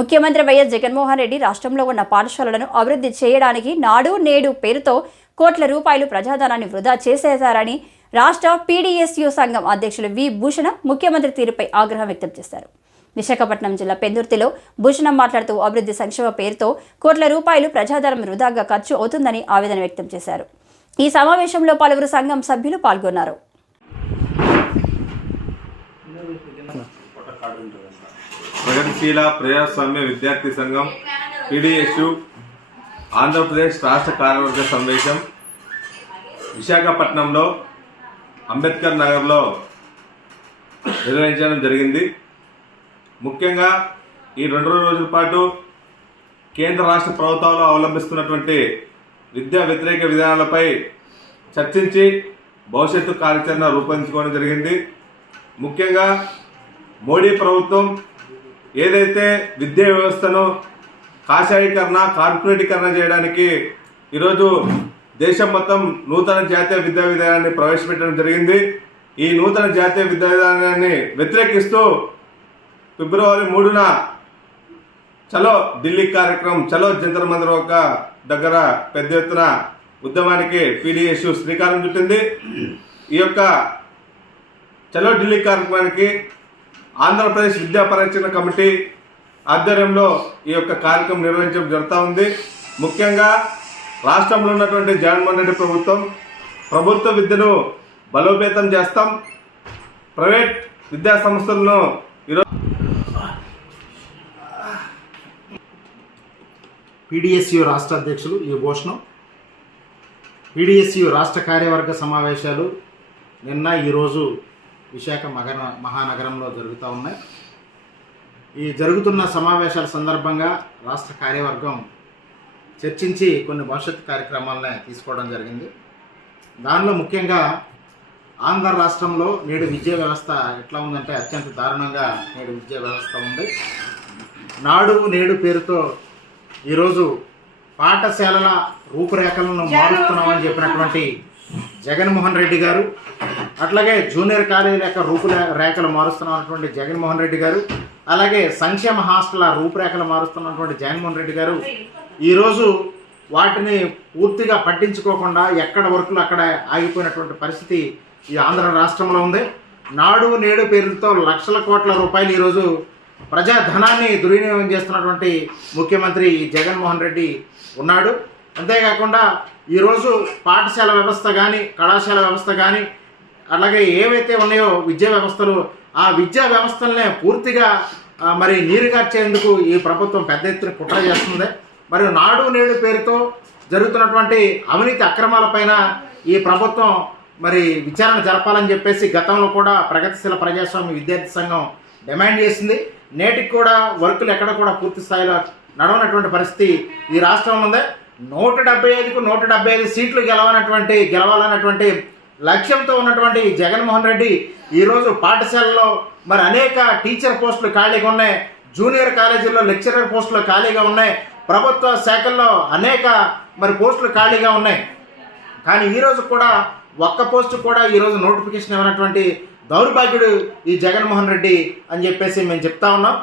ముఖ్యమంత్రి వైఎస్ జగన్మోహన్ రెడ్డి రాష్ట్రంలో ఉన్న పాఠశాలలను అభివృద్ధి చేయడానికి నాడు నేడు పేరుతో కోట్ల రూపాయలు ప్రజాధనాన్ని వృధా చేసేశారని రాష్ట్ర పీడీఎస్యు సంఘం అధ్యక్షులు వి భూషణం ముఖ్యమంత్రి తీరుపై ఆగ్రహం వ్యక్తం చేశారు. విశాఖపట్నం జిల్లా పెందుర్తిలో భూషణం మాట్లాడుతూ అభివృద్ధి సంక్షేమ పేరుతో కోట్ల రూపాయలు ప్రజాధనం వృధాగా ఖర్చు అవుతుందని ఆవేదన వ్యక్తం చేశారు. ఈ సమావేశంలో పలువురు సంఘం సభ్యులు పాల్గొన్నారు. ప్రగతిశీల ప్రజాస్వామ్య విద్యార్థి సంఘం పిడిఎస్యు ఆంధ్రప్రదేశ్ రాష్ట్ర కార్యవర్గ సమావేశం విశాఖపట్నంలో అంబేద్కర్ నగర్లో నిర్వహించడం జరిగింది. ముఖ్యంగా ఈ రెండు రోజుల పాటు కేంద్ర రాష్ట్ర ప్రభుత్వాలు అవలంబిస్తున్నటువంటి విద్యా వ్యతిరేక విధానాలపై చర్చించి భవిష్యత్తు కార్యాచరణ రూపొందించుకోవడం జరిగింది. ముఖ్యంగా మోడీ ప్రభుత్వం ఏదైతే విద్యా వ్యవస్థను కాషాయీకరణ కార్పొరేటీకరణ చేయడానికి ఈరోజు దేశం మొత్తం నూతన జాతీయ విద్యా విధానాన్ని ప్రవేశపెట్టడం జరిగింది. ఈ నూతన జాతీయ విద్యా విధానాన్ని వ్యతిరేకిస్తూ ఫిబ్రవరి మూడున చలో ఢిల్లీ కార్యక్రమం చలో జంతర్ మందర్ ఒక దగ్గర పెద్ద ఎత్తున ఉద్యమానికి పీడిఎస్ శ్రీకారం చుట్టింది. ఈ యొక్క చలో ఢిల్లీ కార్యక్రమానికి ఆంధ్రప్రదేశ్ విద్యా పరిరక్షణ కమిటీ ఆధ్వర్యంలో ఈ యొక్క కార్యక్రమం నిర్వహించడం జరుగుతూ ఉంది. ముఖ్యంగా రాష్ట్రంలో ఉన్నటువంటి జగన్మోహన్ రెడ్డి ప్రభుత్వం ప్రభుత్వ విద్యను బలోపేతం చేస్తాం. ప్రైవేట్ విద్యా సంస్థలను ఈరోజు పీడిఎస్యు రాష్ట్ర అధ్యక్షులు ఈ భూషణం పీడిఎస్యు రాష్ట్ర కార్యవర్గ సమావేశాలు నిన్న ఈరోజు విశాఖ మగర మహానగరంలో జరుగుతూ ఉన్నాయి. ఈ జరుగుతున్న సమావేశాల సందర్భంగా రాష్ట్ర కార్యవర్గం చర్చించి కొన్ని భవిష్యత్ కార్యక్రమాలను తీసుకోవడం జరిగింది. దానిలో ముఖ్యంగా ఆంధ్ర రాష్ట్రంలో నేడు విద్యా వ్యవస్థ ఎట్లా ఉందంటే అత్యంత దారుణంగా నేడు విద్యా వ్యవస్థ ఉంది. నాడు నేడు పేరుతో ఈరోజు పాఠశాలల రూపురేఖలను మారుస్తున్నామని చెప్పినటువంటి జగన్మోహన్ రెడ్డి గారు అట్లాగే జూనియర్ కాలేజీల యొక్క రూపుల రేఖలు మారుస్తున్నటువంటి జగన్మోహన్ రెడ్డి గారు అలాగే సంక్షేమ హాస్టల్ రూపురేఖలు మారుస్తున్నటువంటి జగన్మోహన్ రెడ్డి గారు ఈరోజు వాటిని పూర్తిగా పట్టించుకోకుండా ఎక్కడ వర్కులు అక్కడ ఆగిపోయినటువంటి పరిస్థితి ఈ ఆంధ్ర రాష్ట్రంలో ఉంది. నాడు నేడు పేరుతో లక్షల కోట్ల రూపాయలు ఈరోజు ప్రజా ధనాన్ని దుర్వినియోగం చేస్తున్నటువంటి ముఖ్యమంత్రి జగన్మోహన్ రెడ్డి ఉన్నాడు. అంతేకాకుండా ఈరోజు పాఠశాల వ్యవస్థ కానీ కళాశాల వ్యవస్థ కానీ అలాగే ఏవైతే ఉన్నాయో విద్యా వ్యవస్థలు ఆ విద్యా వ్యవస్థలనే పూర్తిగా మరి నీరు కార్చేందుకు ఈ ప్రభుత్వం పెద్ద ఎత్తున కుట్ర చేస్తుంది. మరి నాడు నేడు పేరుతో జరుగుతున్నటువంటి అవినీతి అక్రమాలపైన ఈ ప్రభుత్వం మరి విచారణ జరపాలని చెప్పేసి గతంలో కూడా ప్రగతిశీల ప్రజాస్వామ్య విద్యార్థి సంఘం డిమాండ్ చేసింది. నేటికి కూడా వర్కులు ఎక్కడ కూడా పూర్తి స్థాయిలో నడవనటువంటి పరిస్థితి ఈ రాష్ట్రంలో ఉంది. నూట డెబ్బై ఐదుకు నూట డెబ్బై ఐదు సీట్లు గెలవనటువంటి గెలవాలన్నటువంటి లక్ష్యంతో ఉన్నటువంటి జగన్మోహన్ రెడ్డి ఈరోజు పాఠశాలలో మరి అనేక టీచర్ పోస్టులు ఖాళీగా ఉన్నాయి. జూనియర్ కాలేజీల్లో లెక్చరర్ పోస్టులు ఖాళీగా ఉన్నాయి. ప్రభుత్వ శాఖల్లో అనేక మరి పోస్టులు ఖాళీగా ఉన్నాయి. కానీ ఈరోజు కూడా ఒక్క పోస్టు కూడా ఈరోజు నోటిఫికేషన్ ఇవ్వనటువంటి దౌర్భాగ్యుడు ఈ జగన్మోహన్ రెడ్డి అని చెప్పేసి మేము చెప్తా ఉన్నాం.